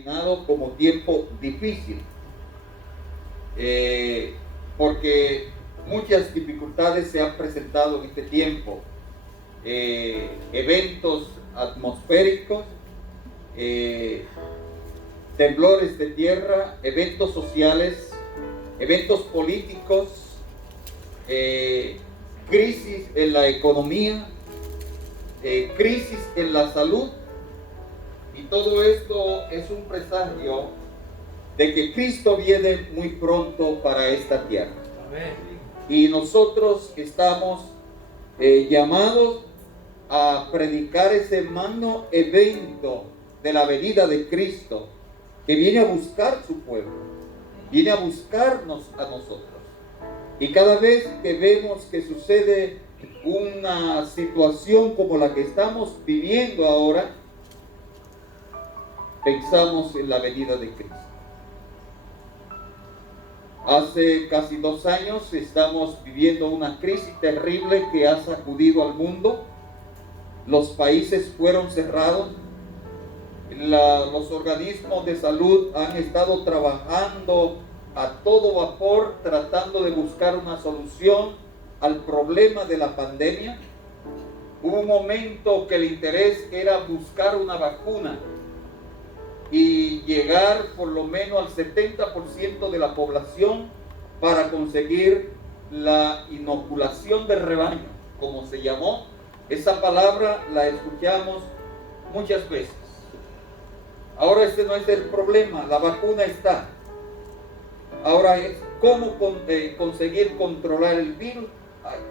denominado como tiempo difícil, porque muchas dificultades se han presentado en este tiempo, eventos atmosféricos, temblores de tierra, eventos sociales, eventos políticos, crisis en la economía, crisis en la salud, y todo esto es un presagio de que Cristo viene muy pronto para esta tierra. Amén. Y nosotros estamos llamados a predicar ese magno evento de la venida de Cristo, que viene a buscar su pueblo, viene a buscarnos a nosotros. Y cada vez que vemos que sucede una situación como la que estamos viviendo ahora, pensamos en la venida de Cristo. Hace casi 2 años estamos viviendo una crisis terrible que ha sacudido al mundo. Los países fueron cerrados. Los organismos de salud han estado trabajando a todo vapor tratando de buscar una solución al problema de la pandemia. Hubo un momento que el interés era buscar una vacuna y llegar por lo menos al 70% de la población para conseguir la inoculación del rebaño, como se llamó. Esa palabra la escuchamos muchas veces. Ahora ese no es el problema, la vacuna está. Ahora es cómo conseguir controlar el virus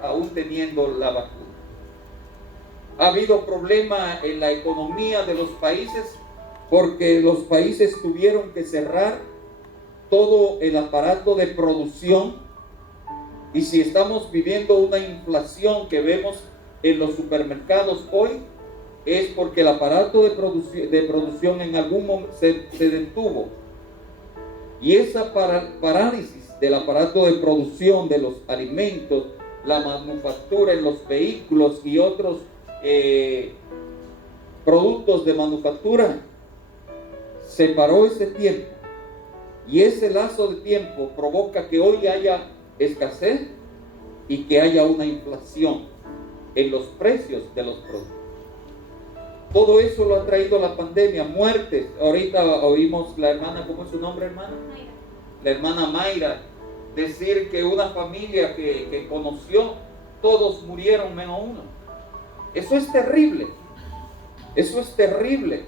aún teniendo la vacuna. Ha habido problemas en la economía de los países porque los países tuvieron que cerrar todo el aparato de producción, y si estamos viviendo una inflación que vemos en los supermercados hoy, es porque el aparato de producción en algún momento se detuvo. Y esa parálisis del aparato de producción de los alimentos, la manufactura en los vehículos y otros productos de manufactura, separó ese tiempo, y ese lazo de tiempo provoca que hoy haya escasez y que haya una inflación en los precios de los productos. Todo eso lo ha traído la pandemia, muertes. Ahorita oímos la hermana, ¿cómo es su nombre, hermana? Mayra. La hermana Mayra decir que una familia que conoció, todos murieron menos uno. Eso es terrible. Eso es terrible.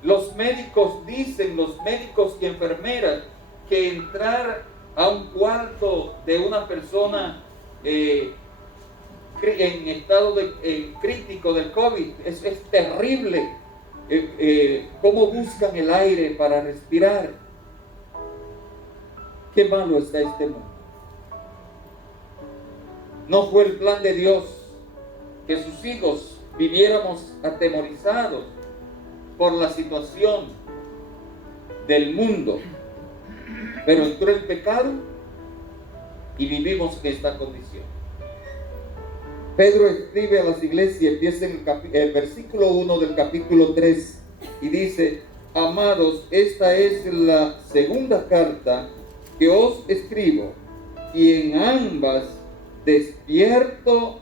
Los médicos dicen, los médicos y enfermeras, que entrar a un cuarto de una persona en estado crítico del COVID es terrible. Cómo buscan el aire para respirar. Qué malo está este mundo. No fue el plan de Dios que sus hijos viviéramos atemorizados por la situación del mundo, pero entró el pecado y vivimos en esta condición. Pedro escribe a las iglesias, empieza en el versículo 1 del capítulo 3 y dice: amados, esta es la segunda carta que os escribo, y en ambas despierto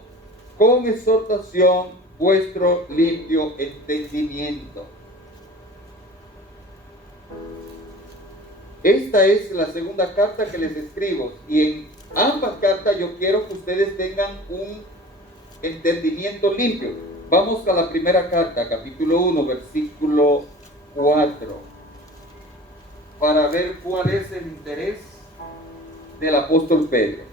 con exhortación vuestro limpio entendimiento. Esta es la segunda carta que les escribo, y en ambas cartas yo quiero que ustedes tengan un entendimiento limpio. Vamos a la primera carta, capítulo 1, versículo 4, para ver cuál es el interés del apóstol Pedro.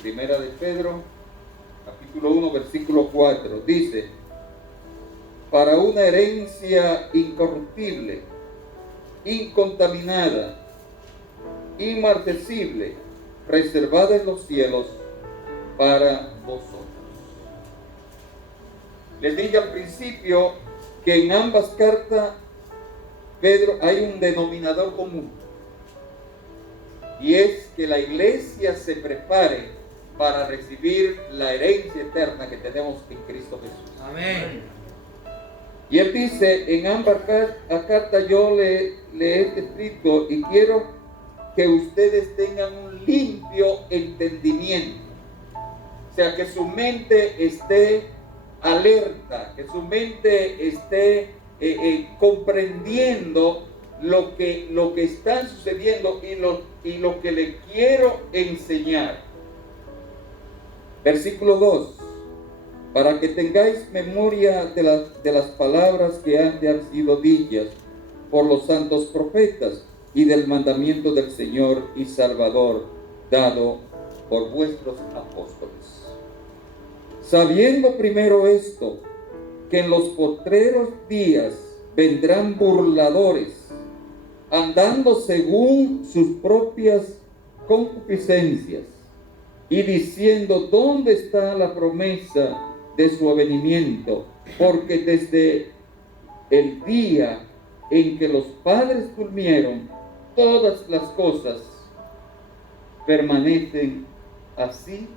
Primera de Pedro, capítulo 1, versículo 4, dice: para una herencia incorruptible, incontaminada, inmarcesible, reservada en los cielos para vosotros. Les dije al principio que en ambas cartas Pedro hay un denominador común, y es que la iglesia se prepare para recibir la herencia eterna que tenemos en Cristo Jesús. Amén. Y él dice, en ambas cartas yo le he escrito y quiero que ustedes tengan un limpio entendimiento. O sea, que su mente esté alerta, que su mente esté comprendiendo lo que está sucediendo y lo que le quiero enseñar. Versículo 2. Para que tengáis memoria de las palabras que antes han sido dichas por los santos profetas y del mandamiento del Señor y Salvador dado por vuestros apóstoles. Sabiendo primero esto, que en los postreros días vendrán burladores, andando según sus propias concupiscencias, y diciendo, ¿dónde está la promesa de su avenimiento? Porque desde el día en que los padres durmieron, todas las cosas permanecen así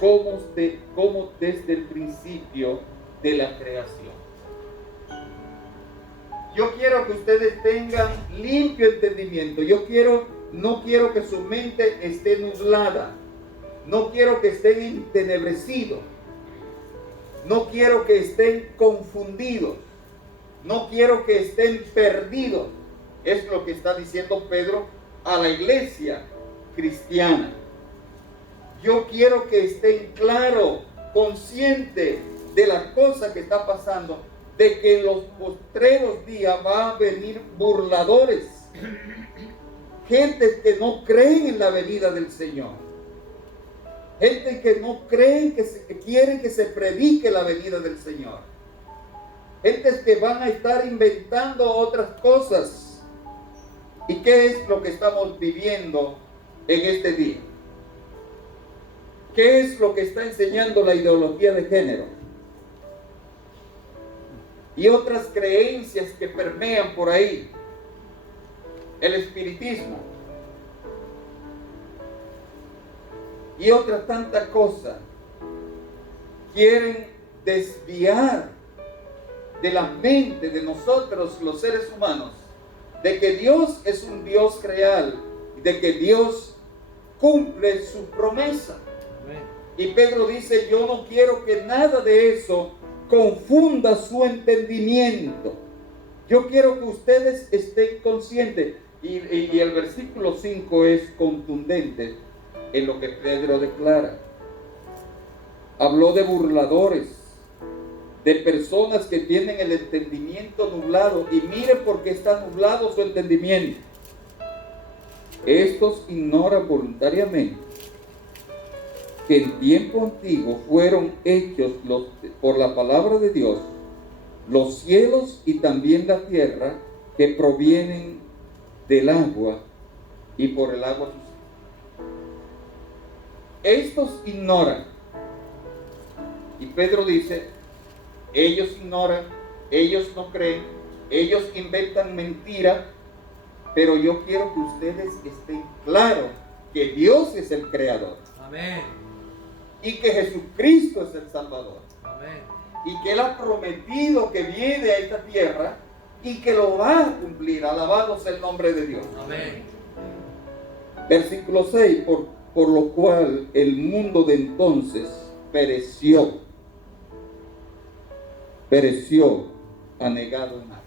como desde el principio de la creación. Yo quiero que ustedes tengan limpio entendimiento. No quiero que su mente esté nublada. No quiero que estén entenebrecidos. No quiero que estén confundidos. No quiero que estén perdidos. Es lo que está diciendo Pedro a la iglesia cristiana. Yo quiero que estén claros, conscientes de la cosa que está pasando, de que en los postreros días va a venir burladores, gente que no creen en la venida del Señor, gente que no creen, que quieren que se predique la venida del Señor, gente que van a estar inventando otras cosas. ¿Y qué es lo que estamos viviendo en este día? ¿Qué es lo que está enseñando la ideología de género? Y otras creencias que permean por ahí. El espiritismo. Y otras tantas cosas. Quieren desviar de la mente de nosotros, los seres humanos, de que Dios es un Dios real, de que Dios cumple su promesa. Y Pedro dice, yo no quiero que nada de eso confunda su entendimiento. Yo quiero que ustedes estén conscientes. Y el versículo 5 es contundente en lo que Pedro declara. Habló de burladores, de personas que tienen el entendimiento nublado. Y mire por qué está nublado su entendimiento. Estos ignoran voluntariamente que en tiempo antiguo fueron hechos por la palabra de Dios los cielos y también la tierra, que provienen del agua y por el agua sucede. Estos ignoran. Y Pedro dice, ellos ignoran, ellos no creen, ellos inventan mentiras, pero yo quiero que ustedes estén claros que Dios es el creador. Amén. Y que Jesucristo es el Salvador. Amén. Y que Él ha prometido que viene a esta tierra y que lo va a cumplir. Alabado sea el nombre de Dios. Amén. Versículo 6. Por lo cual el mundo de entonces pereció anegado en agua.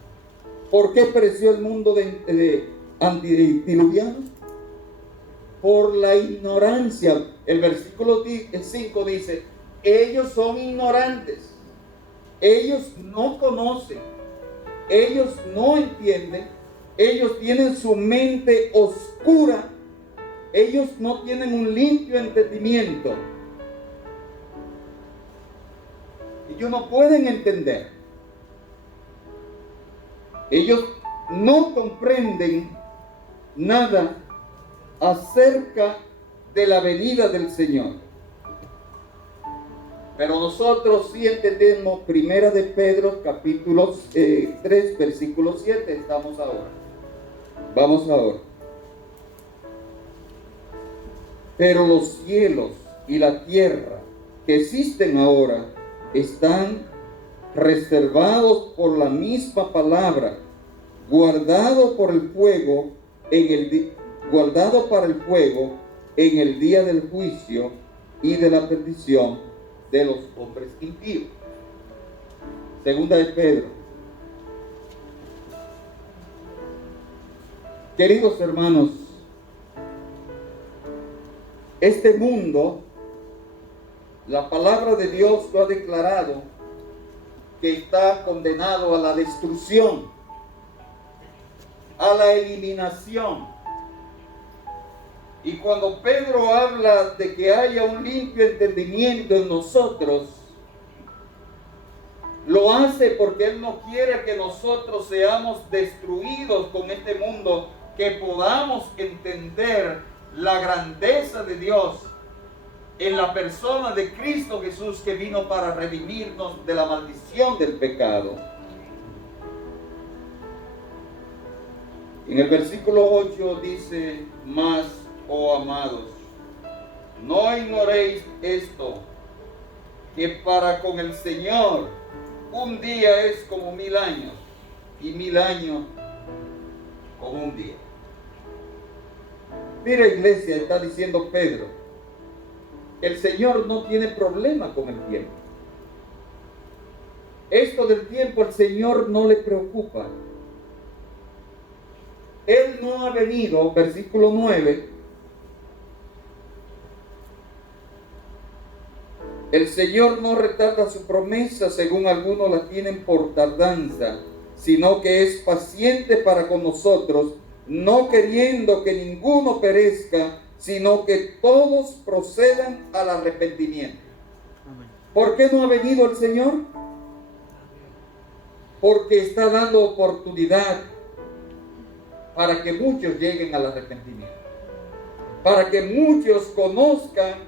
¿Por qué pereció el mundo de antediluviano? Por la ignorancia. El versículo 5 dice, ellos son ignorantes, ellos no conocen, ellos no entienden, ellos tienen su mente oscura, ellos no tienen un limpio entendimiento. Ellos no pueden entender. Ellos no comprenden nada acerca de la venida del Señor. Pero nosotros sí entendemos Primera de Pedro, capítulo 3, versículo 7. Estamos ahora. Vamos ahora. Pero los cielos y la tierra que existen ahora están reservados por la misma palabra, guardados para el fuego en el día del juicio y de la perdición de los hombres impíos. Segunda de Pedro. Queridos hermanos, este mundo, la palabra de Dios lo ha declarado que está condenado a la destrucción, a la eliminación. Y cuando Pedro habla de que haya un limpio entendimiento en nosotros, lo hace porque Él no quiere que nosotros seamos destruidos con este mundo, que podamos entender la grandeza de Dios en la persona de Cristo Jesús, que vino para redimirnos de la maldición del pecado. En el versículo 8 dice: mas, oh amados, no ignoréis esto, que para con el Señor un día es como 1000 años, y 1000 años como un día. Mira, iglesia, está diciendo Pedro, el Señor no tiene problema con el tiempo. Esto del tiempo al Señor no le preocupa. Él no ha venido, versículo 9, el Señor no retarda su promesa, según algunos la tienen por tardanza, sino que es paciente para con nosotros, no queriendo que ninguno perezca, sino que todos procedan al arrepentimiento. ¿Por qué no ha venido el Señor? Porque está dando oportunidad para que muchos lleguen al arrepentimiento, para que muchos conozcan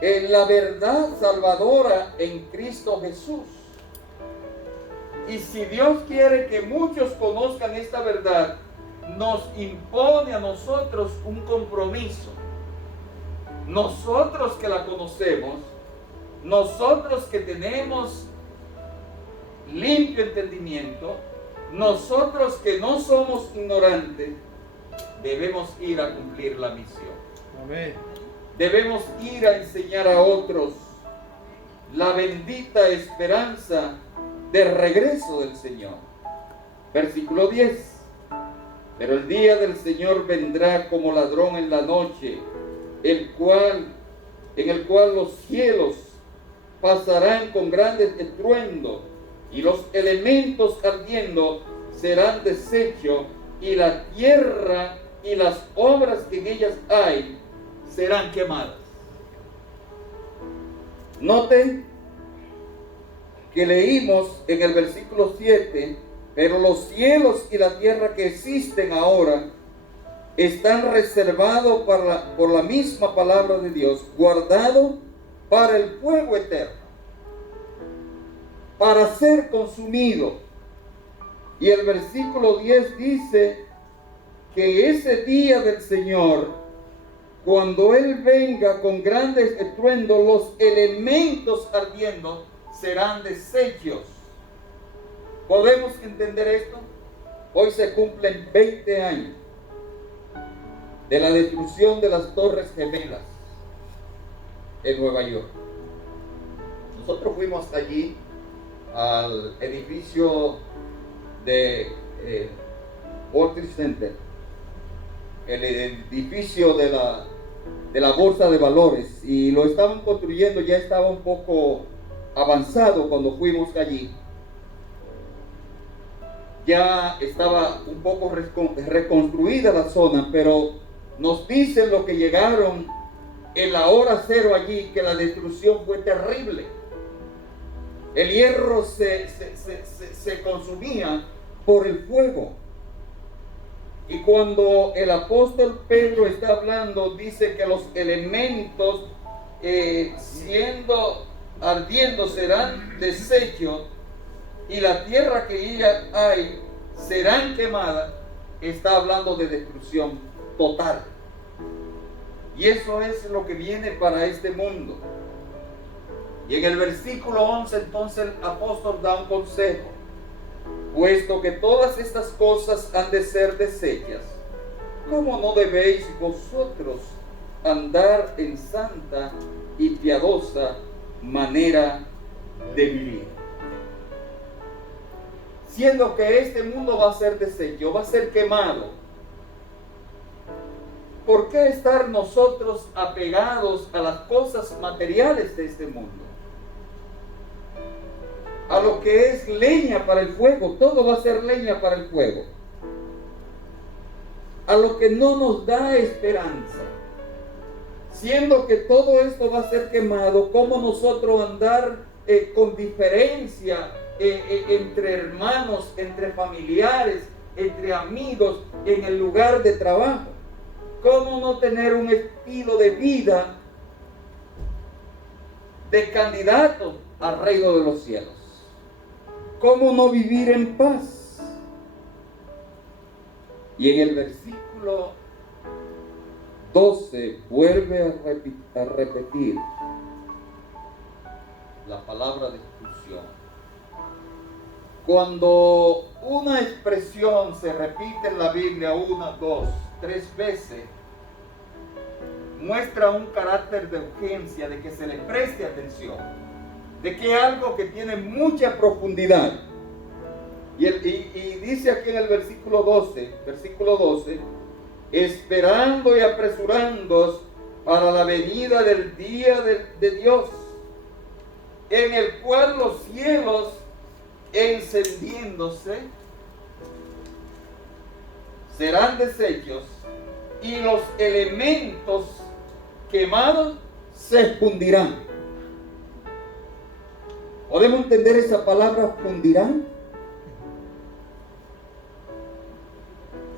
la verdad salvadora en Cristo Jesús. Y si Dios quiere que muchos conozcan esta verdad, nos impone a nosotros un compromiso. Nosotros que la conocemos, nosotros que tenemos limpio entendimiento, nosotros que no somos ignorantes, debemos ir a cumplir la misión. Amén. Debemos ir a enseñar a otros la bendita esperanza del regreso del Señor. Versículo 10. Pero el día del Señor vendrá como ladrón en la noche, en el cual los cielos pasarán con grandes estruendos, y los elementos ardiendo serán deshechos, y la tierra y las obras que en ellas hay serán quemadas. Noten que leímos en el versículo 7, pero los cielos y la tierra que existen ahora están reservados por la misma palabra de Dios, guardados para el fuego eterno, para ser consumido. Y el versículo 10 dice que ese día del Señor, cuando Él venga con grandes estruendos, los elementos ardiendo serán deshechos. ¿Podemos entender esto? Hoy se cumplen 20 años de la destrucción de las Torres Gemelas en Nueva York. Nosotros fuimos hasta allí, al edificio de World Trade Center, el edificio de la Bolsa de Valores, y lo estaban construyendo, ya estaba un poco avanzado cuando fuimos allí. Ya estaba un poco reconstruida la zona, pero nos dicen los que llegaron en la hora cero allí que la destrucción fue terrible. El hierro se consumía por el fuego. Y cuando el apóstol Pedro está hablando, dice que los elementos ardiendo serán deshechos, y la tierra que ella hay serán quemadas. Está hablando de destrucción total. Y eso es lo que viene para este mundo. Y en el versículo 11 entonces el apóstol da un consejo. Puesto que todas estas cosas han de ser deshechas, ¿cómo no debéis vosotros andar en santa y piadosa manera de vivir? Siendo que este mundo va a ser deshecho, va a ser quemado, ¿por qué estar nosotros apegados a las cosas materiales de este mundo? A lo que es leña para el fuego, todo va a ser leña para el fuego. A lo que no nos da esperanza. Siendo que todo esto va a ser quemado, ¿cómo nosotros andar con diferencia entre hermanos, entre familiares, entre amigos, en el lugar de trabajo? ¿Cómo no tener un estilo de vida de candidato al reino de los cielos? ¿Cómo no vivir en paz? Y en el versículo 12 vuelve a repetir la palabra destrucción. Cuando una expresión se repite en la Biblia 1, 2, 3 veces, muestra un carácter de urgencia, de que se le preste atención, de que es algo que tiene mucha profundidad. Y dice aquí en el versículo 12, esperando y apresurándoos para la venida del día de Dios, en el cual los cielos encendiéndose serán deshechos y los elementos quemados se fundirán. ¿Podemos entender esa palabra fundirán?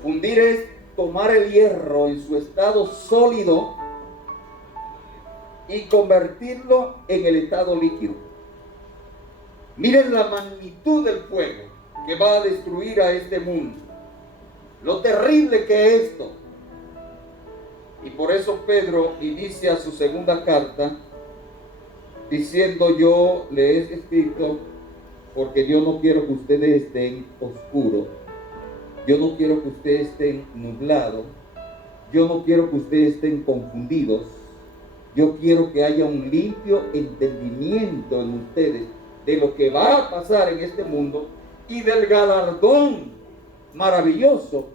Fundir es tomar el hierro en su estado sólido y convertirlo en el estado líquido. Miren la magnitud del fuego que va a destruir a este mundo. Lo terrible que es esto. Y por eso Pedro inicia su segunda carta diciendo: yo le he escrito porque yo no quiero que ustedes estén oscuros. Yo no quiero que ustedes estén nublados. Yo no quiero que ustedes estén confundidos. Yo quiero que haya un limpio entendimiento en ustedes de lo que va a pasar en este mundo y del galardón maravilloso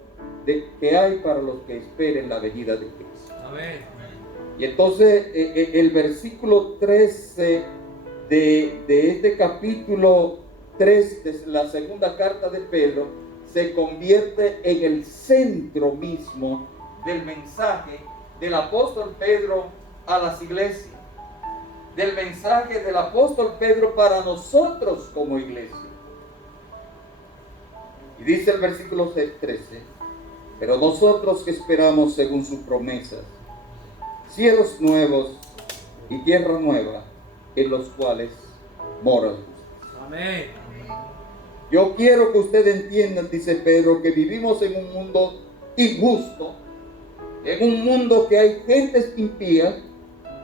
que hay para los que esperen la venida de Cristo. Amén. Y entonces el versículo 13 de este capítulo 3 de la segunda carta de Pedro se convierte en el centro mismo del mensaje del apóstol Pedro a las iglesias, del mensaje del apóstol Pedro para nosotros como iglesia. Y dice el versículo 13: pero nosotros que esperamos según sus promesas, cielos nuevos y tierra nueva, en los cuales mora la justicia. Amén. Yo quiero que ustedes entiendan, dice Pedro, que vivimos en un mundo injusto, en un mundo que hay gentes impías,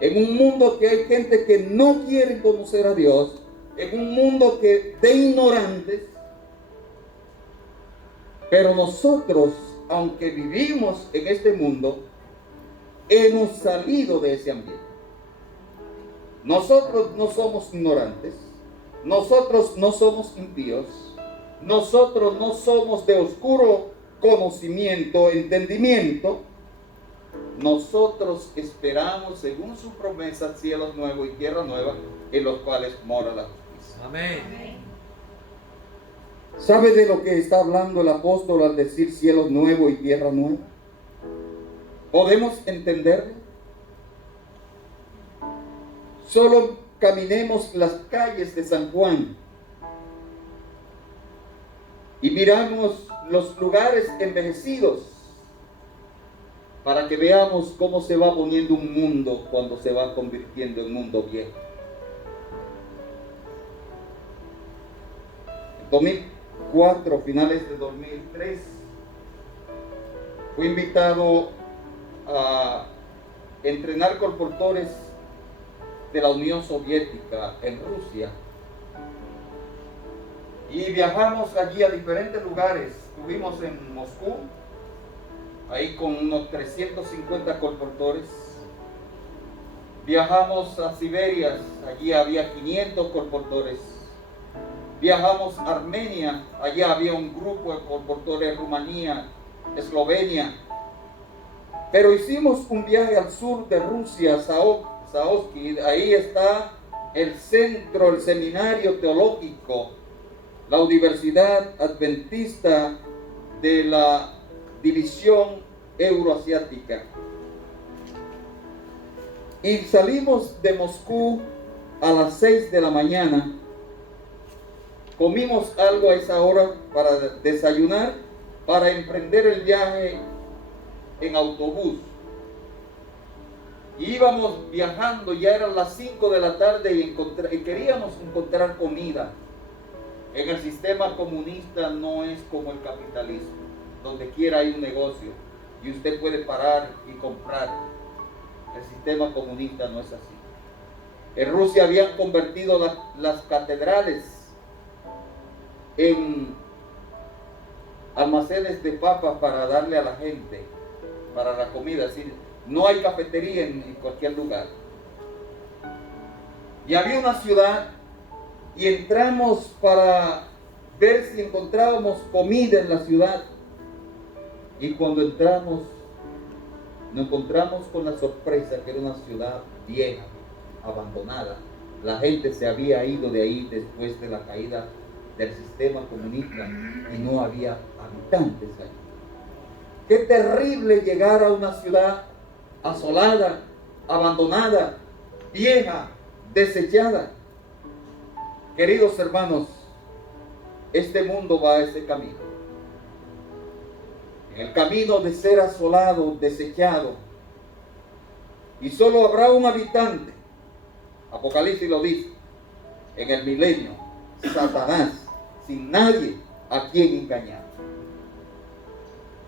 en un mundo que hay gente que no quiere conocer a Dios, en un mundo de ignorantes. Pero nosotros, aunque vivimos en este mundo, hemos salido de ese ambiente. Nosotros no somos ignorantes, nosotros no somos impíos, nosotros no somos de oscuro conocimiento, entendimiento. Nosotros esperamos según su promesa cielos nuevos y tierra nueva, en los cuales mora la justicia. Amén. ¿Sabe de lo que está hablando el apóstol al decir cielos nuevos y tierra nueva? ¿Podemos entenderlo? Solo caminemos las calles de San Juan y miramos los lugares envejecidos para que veamos cómo se va poniendo un mundo cuando se va convirtiendo en mundo viejo. En 2004, finales de 2003, fui invitado a entrenar colportores de la Unión Soviética en Rusia. Y viajamos allí a diferentes lugares. Estuvimos en Moscú, ahí con unos 350 colportores. Viajamos a Siberia, allí había 500 colportores. Viajamos a Armenia, allá había un grupo de colportores, Rumanía, Eslovenia. Pero hicimos un viaje al sur de Rusia, Saoski, ahí está el centro, el seminario teológico, la Universidad Adventista de la División Euroasiática. Y salimos de Moscú a las 6 de la mañana. Comimos algo a esa hora para desayunar, para emprender el viaje en autobús. Y íbamos viajando, ya eran las 5 de la tarde y queríamos encontrar comida. En el sistema comunista no es como el capitalismo, donde quiera hay un negocio y usted puede parar y comprar. El sistema comunista no es así. En Rusia habían convertido las catedrales en almacenes de papas para darle a la gente, para la comida. Es decir, no hay cafetería en cualquier lugar. Y había una ciudad y entramos para ver si encontrábamos comida en la ciudad. Y cuando entramos, nos encontramos con la sorpresa que era una ciudad vieja, abandonada. La gente se había ido de ahí después de la caída del sistema comunista y no había habitantes ahí. Qué terrible llegar a una ciudad asolada, abandonada, vieja, desechada. Queridos hermanos, este mundo va a ese camino. En el camino de ser asolado, desechado. Y solo habrá un habitante. Apocalipsis lo dice. En el milenio, Satanás, sin nadie a quien engañar.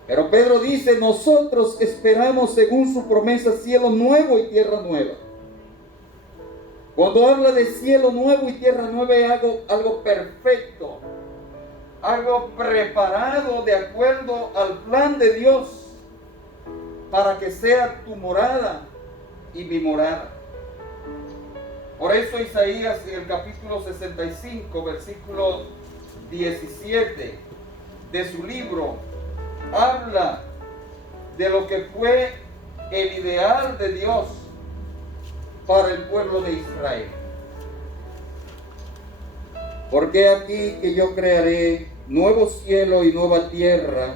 Pero Pedro dice, nosotros esperamos según su promesa cielo nuevo y tierra nueva. Cuando habla de cielo nuevo y tierra nueva es algo perfecto, algo preparado de acuerdo al plan de Dios para que sea tu morada y mi morada. Por eso Isaías en el capítulo 65, versículo 17 de su libro, habla de lo que fue el ideal de Dios para el pueblo de Israel. Porque aquí que yo crearé nuevo cielo y nueva tierra,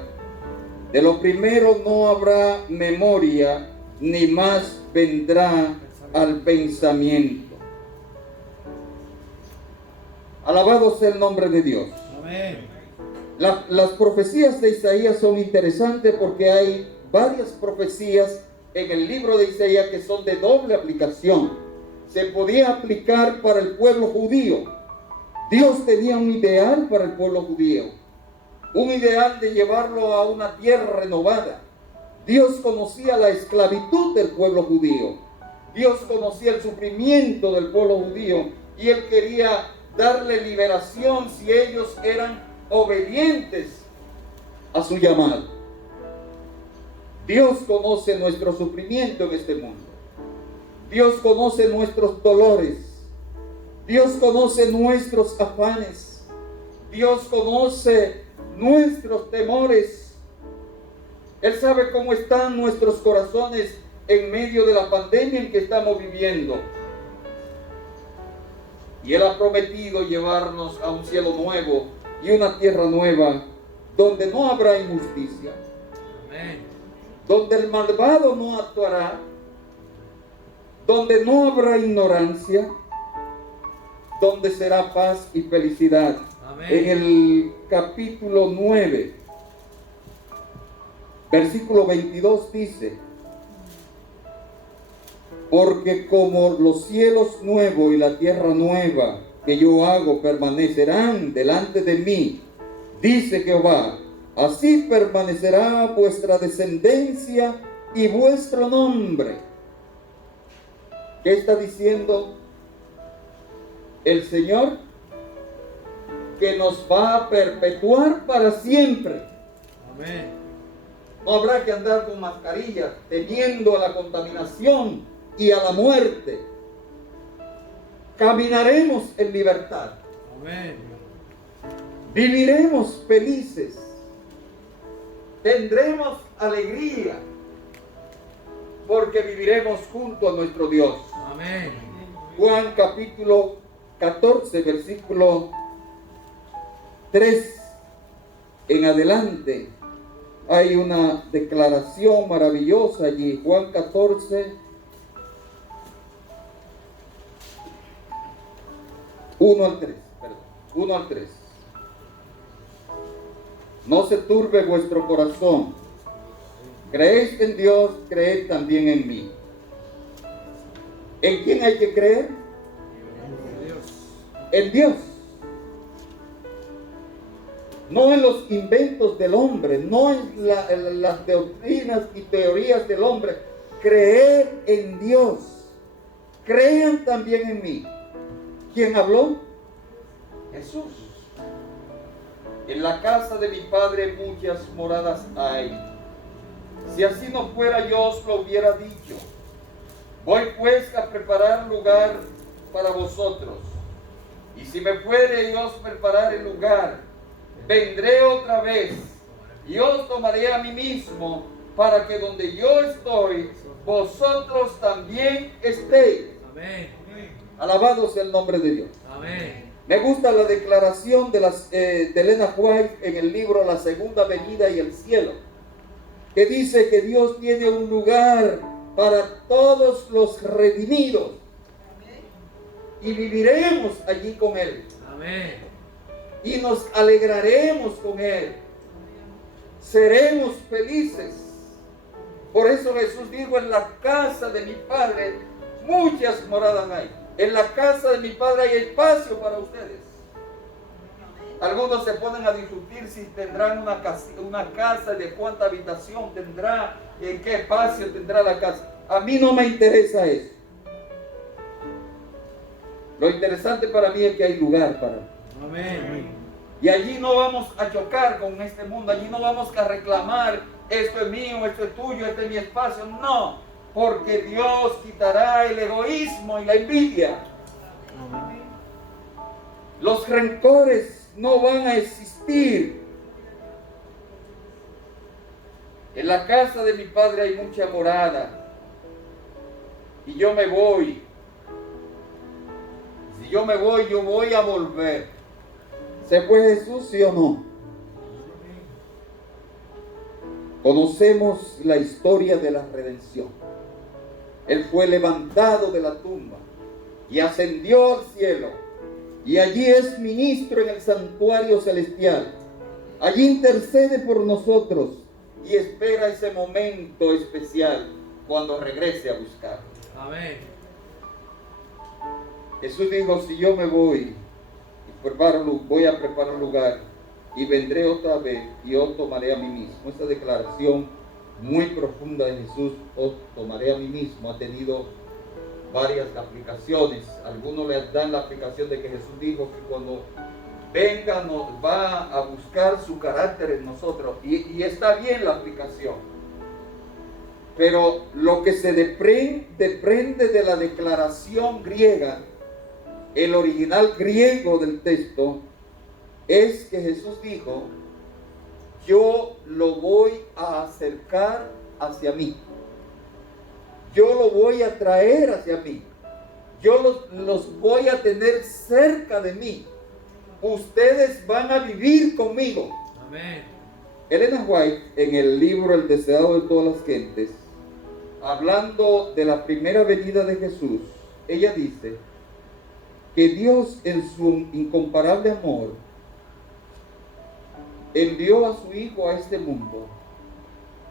de lo primero no habrá memoria, ni más vendrá al pensamiento. Alabado sea el nombre de Dios. Amén. Las profecías de Isaías son interesantes porque hay varias profecías en el libro de Isaías que son de doble aplicación. Se podía aplicar para el pueblo judío. Dios tenía un ideal para el pueblo judío, un ideal de llevarlo a una tierra renovada. Dios conocía la esclavitud del pueblo judío. Dios conocía el sufrimiento del pueblo judío y Él quería darle liberación si ellos eran obedientes a su llamado. Dios conoce nuestro sufrimiento en este mundo. Dios conoce nuestros dolores. Dios conoce nuestros afanes. Dios conoce nuestros temores. Él sabe cómo están nuestros corazones en medio de la pandemia en que estamos viviendo. Y Él ha prometido llevarnos a un cielo nuevo y una tierra nueva, donde no habrá injusticia. Amén. Donde el malvado no actuará, donde no habrá ignorancia, donde será paz y felicidad. Amén. En el capítulo 9, versículo 22 dice, porque como los cielos nuevos y la tierra nueva que yo hago permanecerán delante de mí, dice Jehová, así permanecerá vuestra descendencia y vuestro nombre. ¿Qué está diciendo el Señor? Que nos va a perpetuar para siempre. Amén. No habrá que andar con mascarillas, temiendo a la contaminación y a la muerte. Caminaremos en libertad. Amén. Viviremos felices. Tendremos alegría. Porque viviremos junto a nuestro Dios. Amén. Juan capítulo 14, versículo 3 en adelante. Hay una declaración maravillosa allí. Juan 14, 1 al 3. Perdón, 1 al 3. No se turbe vuestro corazón. Creéis en Dios, creed también en mí. ¿En quién hay que creer? En Dios. No en los inventos del hombre, no en las doctrinas y teorías del hombre. Creer en Dios. Crean también en mí. ¿Quién habló? Jesús. En la casa de mi Padre muchas moradas hay. Si así no fuera, yo os lo hubiera dicho. Voy pues a preparar lugar para vosotros. Y si me fuere y os preparar el lugar, vendré otra vez y os tomaré a mí mismo, para que donde yo estoy, vosotros también estéis. Amén. Alabado sea el nombre de Dios. Amén. Me gusta la declaración de Elena White en el libro La Segunda Venida y el Cielo, que dice que Dios tiene un lugar para todos los redimidos y viviremos allí con Él. Amén. Y nos alegraremos con Él. Seremos felices. Por eso Jesús dijo: en la casa de mi Padre muchas moradas hay. En la casa de mi Padre hay espacio para ustedes. Algunos se ponen a discutir si tendrán una casa, de cuánta habitación tendrá, en qué espacio tendrá la casa. A mí no me interesa eso. Lo interesante para mí es que hay lugar para mí. Amén. Y allí no vamos a chocar con este mundo, allí no vamos a reclamar: esto es mío, esto es tuyo, este es mi espacio. No, porque Dios quitará el egoísmo y la envidia. Amén. Los rencores no van a existir. En la casa de mi Padre hay mucha morada. Y yo me voy. Si yo me voy, yo voy a volver. ¿Se fue Jesús, sí o no? Conocemos la historia de la redención. Él fue levantado de la tumba y ascendió al cielo. Y allí es ministro en el santuario celestial. Allí intercede por nosotros y espera ese momento especial cuando regrese a buscar. Amén. Jesús dijo: si yo me voy, voy a preparar un lugar y vendré otra vez y os tomaré a mí mismo. Esta declaración muy profunda de Jesús: os tomaré a mí mismo, ha tenido varias aplicaciones. Algunos le dan la aplicación de que Jesús dijo que cuando venga nos va a buscar su carácter en nosotros, y está bien la aplicación, pero lo que se desprende de la declaración griega, el original griego del texto, es que Jesús dijo: yo lo voy a acercar hacia mí. Yo lo voy a traer hacia mí. Yo los voy a tener cerca de mí. Ustedes van a vivir conmigo. Amén. Elena White, en el libro El deseado de todas las gentes, hablando de la primera venida de Jesús, ella dice que Dios, en su incomparable amor, envió a su Hijo a este mundo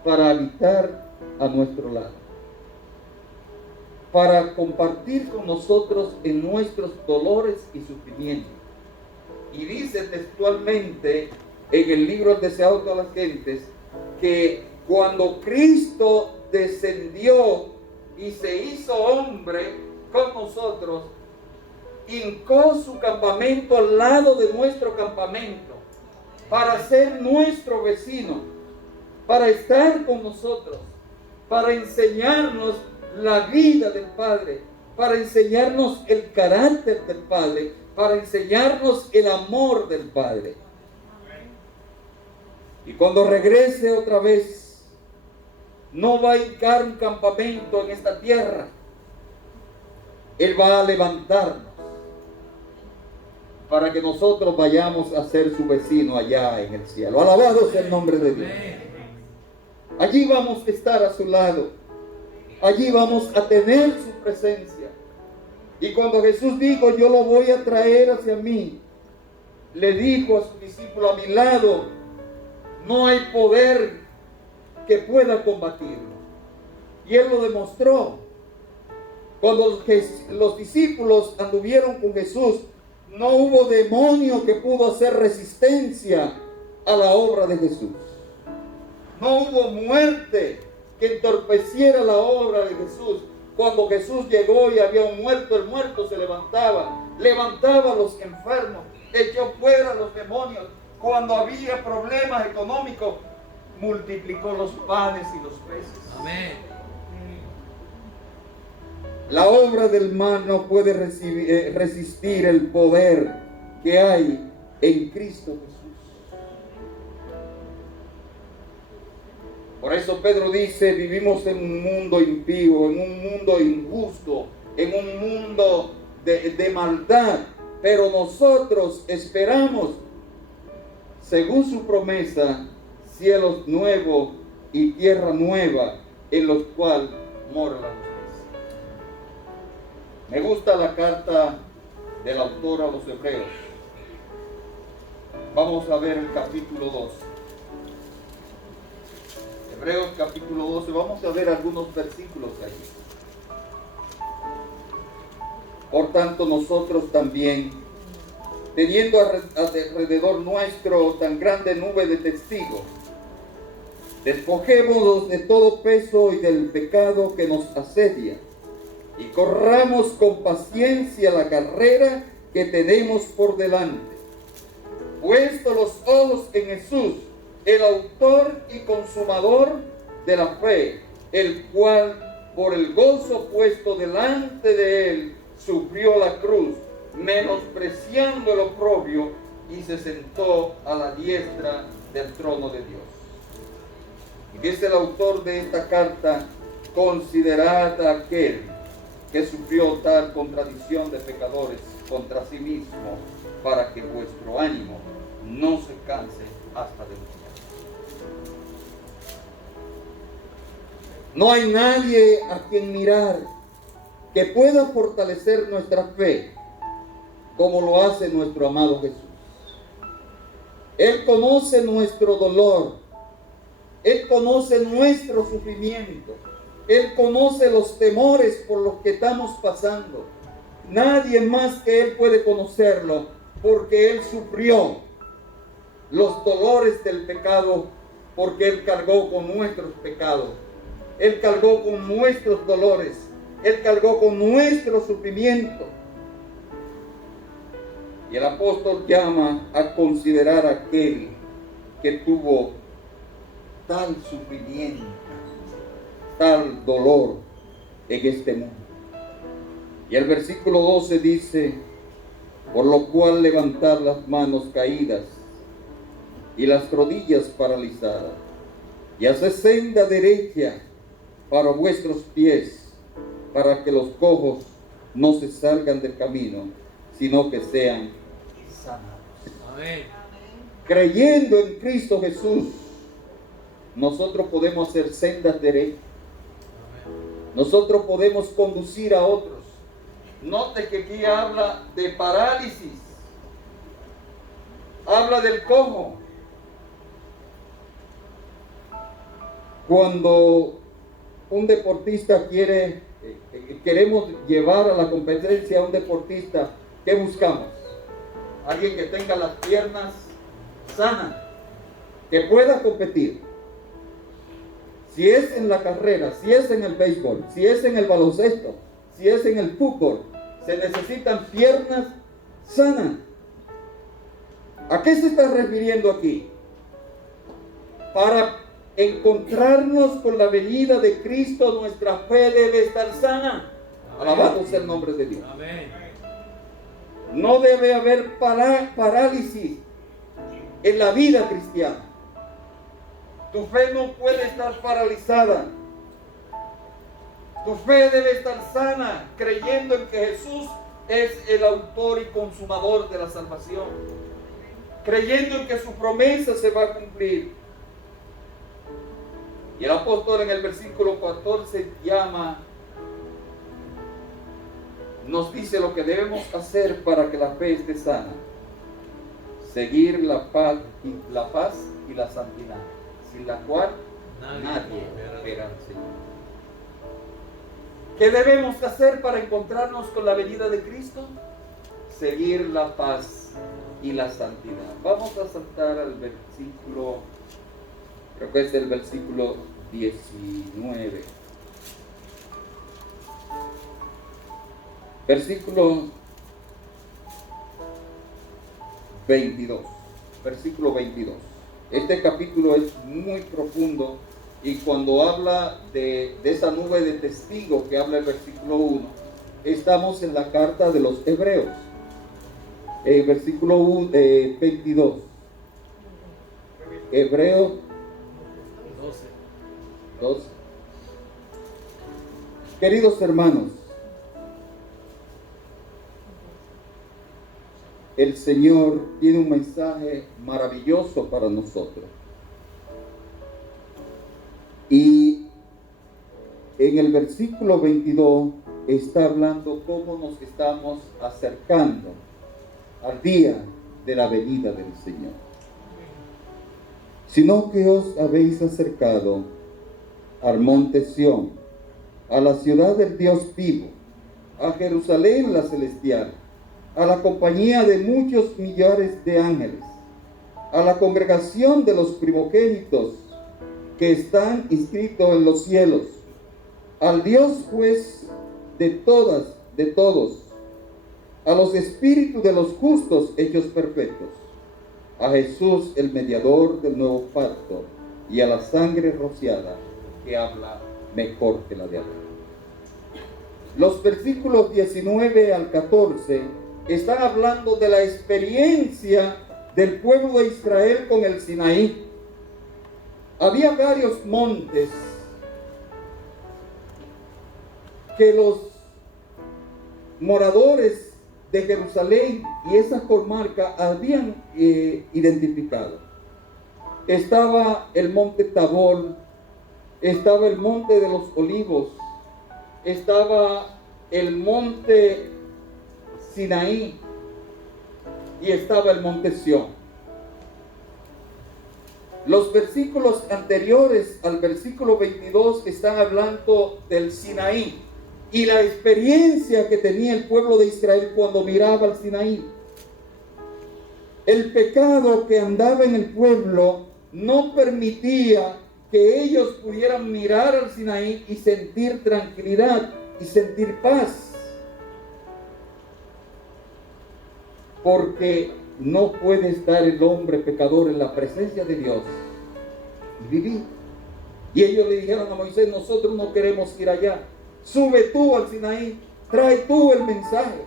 para habitar a nuestro lado, para compartir con nosotros en nuestros dolores y sufrimientos. Y dice textualmente en el libro El deseado de todas las gentes que cuando Cristo descendió y se hizo hombre, con nosotros, hincó su campamento al lado de nuestro campamento para ser nuestro vecino, para estar con nosotros, para enseñarnos la vida del Padre, para enseñarnos el carácter del Padre, para enseñarnos el amor del Padre. Y cuando regrese otra vez, no va a hincar un campamento en esta tierra. Él va a levantarnos para que nosotros vayamos a ser su vecino allá en el cielo. Alabado sea el nombre de Dios. Allí vamos a estar a su lado. Allí vamos a tener su presencia. Y cuando Jesús dijo, yo lo voy a traer hacia mí, le dijo a su discípulo, a mi lado no hay poder que pueda combatirlo. Y él lo demostró. Cuando los discípulos anduvieron con Jesús, no hubo demonio que pudo hacer resistencia a la obra de Jesús. No hubo muerte que entorpeciera la obra de Jesús. Cuando Jesús llegó y había un muerto, el muerto se levantaba a los enfermos, echó fuera a los demonios. Cuando había problemas económicos, multiplicó los panes y los peces. Amén. La obra del mal no puede resistir el poder que hay en Cristo Jesús. Por eso Pedro dice, vivimos en un mundo impío, en un mundo injusto, en un mundo de maldad, pero nosotros esperamos, según su promesa, cielos nuevos y tierra nueva, en los cuales mora la justicia. Me gusta la carta del autor a los Hebreos. Vamos a ver el capítulo 2. Hebreos capítulo 12, vamos a ver algunos versículos ahí. Por tanto, nosotros también, teniendo alrededor nuestro tan grande nube de testigos, despojémonos de todo peso y del pecado que nos asedia, y corramos con paciencia la carrera que tenemos por delante, puesto los ojos en Jesús, el autor y consumador de la fe, el cual por el gozo puesto delante de él sufrió la cruz, menospreciando el oprobio, y se sentó a la diestra del trono de Dios. Y dice el autor de esta carta, considerad a aquel que sufrió tal contradicción de pecadores contra sí mismo, para que vuestro ánimo no se canse hasta del día. No hay nadie a quien mirar que pueda fortalecer nuestra fe como lo hace nuestro amado Jesús. Él conoce nuestro dolor, Él conoce nuestro sufrimiento, Él conoce los temores por los que estamos pasando. Nadie más que Él puede conocerlo, porque Él sufrió los dolores del pecado, porque Él cargó con nuestros pecados. Él cargó con nuestros dolores. Él cargó con nuestro sufrimiento. Y el apóstol llama a considerar a aquel que tuvo tal sufrimiento, tal dolor en este mundo. Y el versículo 12 dice, por lo cual levantad las manos caídas y las rodillas paralizadas, y haced senda derecha para vuestros pies, para que los cojos no se salgan del camino, sino que sean sanados. Amén. Creyendo en Cristo Jesús, nosotros podemos hacer sendas derechas. Nosotros podemos conducir a otros. Note que aquí habla de parálisis, habla del cojo. Cuando un deportista queremos llevar a la competencia a un deportista, ¿qué buscamos? Alguien que tenga las piernas sanas, que pueda competir. Si es en la carrera, si es en el béisbol, si es en el baloncesto, si es en el fútbol, se necesitan piernas sanas. ¿A qué se está refiriendo aquí? Para encontrarnos con la venida de Cristo, nuestra fe debe estar sana. Alabado sea el nombre de Dios. Amén. No debe haber parálisis en la vida cristiana. Tu fe no puede estar paralizada. Tu fe debe estar sana, creyendo en que Jesús es el autor y consumador de la salvación. Creyendo en que su promesa se va a cumplir. Y el apóstol en el versículo 14 nos dice lo que debemos hacer para que la fe esté sana. Seguir la paz y la santidad, sin la cual nadie verá al Señor. ¿Qué debemos hacer para encontrarnos con la venida de Cristo? Seguir la paz y la santidad. Vamos a saltar al versículo, creo que es el versículo 19. Versículo 22. Versículo 22. Este capítulo es muy profundo y cuando habla de esa nube de testigos que habla el versículo 1, estamos en la carta de los Hebreos. Versículo 22. Hebreos 12. Queridos hermanos, el Señor tiene un mensaje maravilloso para nosotros. Y en el versículo 22 está hablando cómo nos estamos acercando al día de la venida del Señor. Sino que os habéis acercado al monte Sión, a la ciudad del Dios vivo, a Jerusalén la celestial, a la compañía de muchos millares de ángeles, a la congregación de los primogénitos que están inscritos en los cielos, al Dios juez de todos, a los espíritus de los justos hechos perfectos, a Jesús el mediador del nuevo pacto y a la sangre rociada que habla mejor que la de Abel. Los versículos 19 al 14 están hablando de la experiencia del pueblo de Israel con el Sinaí. Había varios montes que los moradores de Jerusalén y esa comarca habían identificado. Estaba el monte Tabor, estaba el monte de los Olivos, estaba el monte Sinaí y estaba el monte Sión. Los versículos anteriores al versículo 22 están hablando del Sinaí y la experiencia que tenía el pueblo de Israel cuando miraba al Sinaí. El pecado que andaba en el pueblo no permitía que ellos pudieran mirar al Sinaí y sentir tranquilidad y sentir paz. Porque no puede estar el hombre pecador en la presencia de Dios y vivir. Y ellos le dijeron a Moisés: nosotros no queremos ir allá. Sube tú al Sinaí, trae tú el mensaje.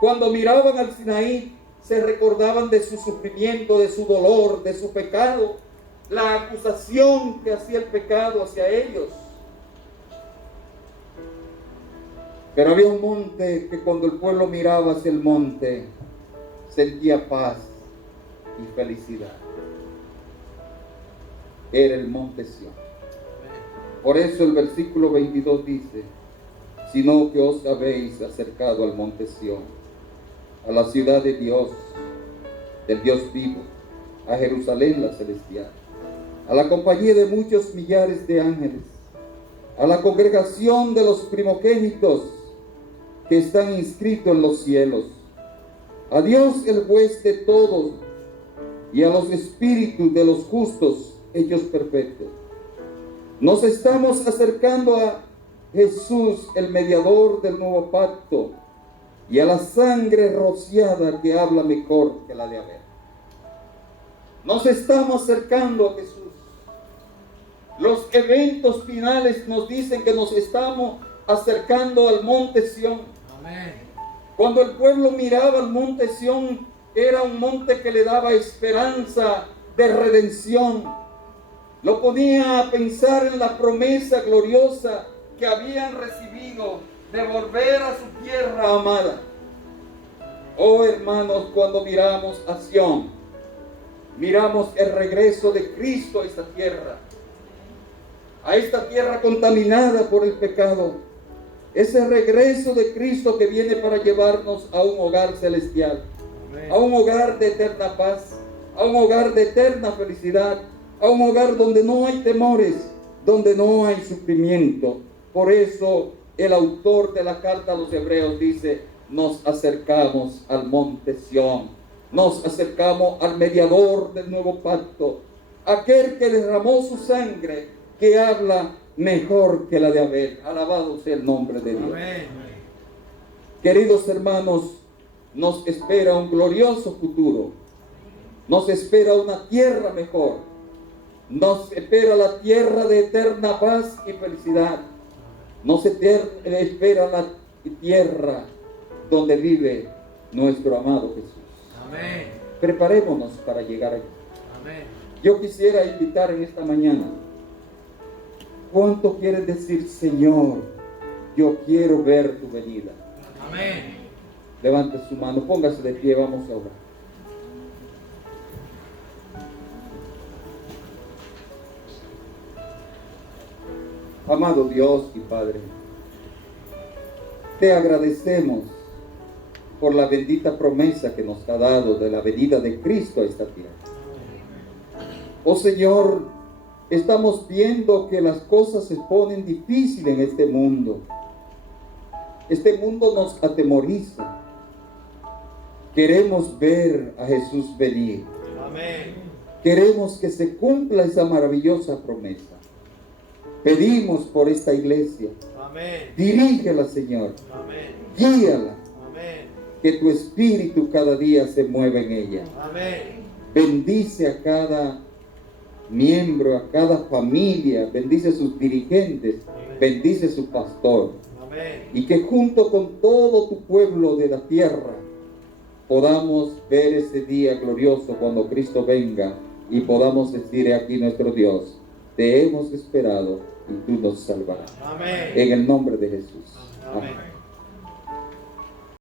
Cuando miraban al Sinaí, se recordaban de su sufrimiento, de su dolor, de su pecado, la acusación que hacía el pecado hacia ellos. Pero había un monte que cuando el pueblo miraba hacia el monte, sentía paz y felicidad. Era el monte Sión. Por eso el versículo 22 dice: sino que os habéis acercado al monte Sión, a la ciudad de Dios, del Dios vivo, a Jerusalén la celestial, a la compañía de muchos millares de ángeles, a la congregación de los primogénitos que están inscritos en los cielos, a Dios el juez de todos y a los espíritus de los justos hechos perfectos. Nos estamos acercando Jesús, el mediador del nuevo pacto, y a la sangre rociada que habla mejor que la de Abel. Nos estamos acercando a Jesús. Los eventos finales nos dicen que nos estamos acercando al monte Sión. Amén. Cuando el pueblo miraba al monte Sión, era un monte que le daba esperanza de redención. Lo ponía a pensar en la promesa gloriosa que habían recibido de volver a su tierra amada. Oh hermanos, cuando miramos a Sión, miramos el regreso de Cristo a esta tierra contaminada por el pecado. Ese regreso de Cristo que viene para llevarnos a un hogar celestial, a un hogar de eterna paz, a un hogar de eterna felicidad, a un hogar donde no hay temores, donde no hay sufrimiento. Por eso el autor de la carta a los Hebreos dice: nos acercamos al monte Sión, nos acercamos al mediador del nuevo pacto, aquel que derramó su sangre, que habla mejor que la de Abel. Alabado sea el nombre de Dios. Amén. Queridos hermanos, nos espera un glorioso futuro, nos espera una tierra mejor, nos espera la tierra de eterna paz y felicidad, nos espera la tierra donde vive nuestro amado Jesús. Amén. Preparémonos para llegar allí. Amén. Yo quisiera invitar en esta mañana: ¿cuánto quieres decir, Señor, yo quiero ver tu venida? Amén. Levante su mano, póngase de pie, vamos a orar. Amado Dios y Padre, te agradecemos por la bendita promesa que nos ha dado de la venida de Cristo a esta tierra. Oh Señor, estamos viendo que las cosas se ponen difíciles en este mundo. Este mundo nos atemoriza. Queremos ver a Jesús venir. Amén. Queremos que se cumpla esa maravillosa promesa. Pedimos por esta iglesia. Amén. Dirígela, Señor. Amén. Guíala. Amén. Que tu espíritu cada día se mueva en ella. Amén. Bendice a cada miembro, a cada familia. Bendice a sus dirigentes. Bendice a su pastor. Amén. Y que junto con todo tu pueblo de la tierra podamos ver ese día glorioso cuando Cristo venga y podamos decir: he aquí nuestro Dios, te hemos esperado y tú nos salvarás. Amén. En el nombre de Jesús. Amén. Amén.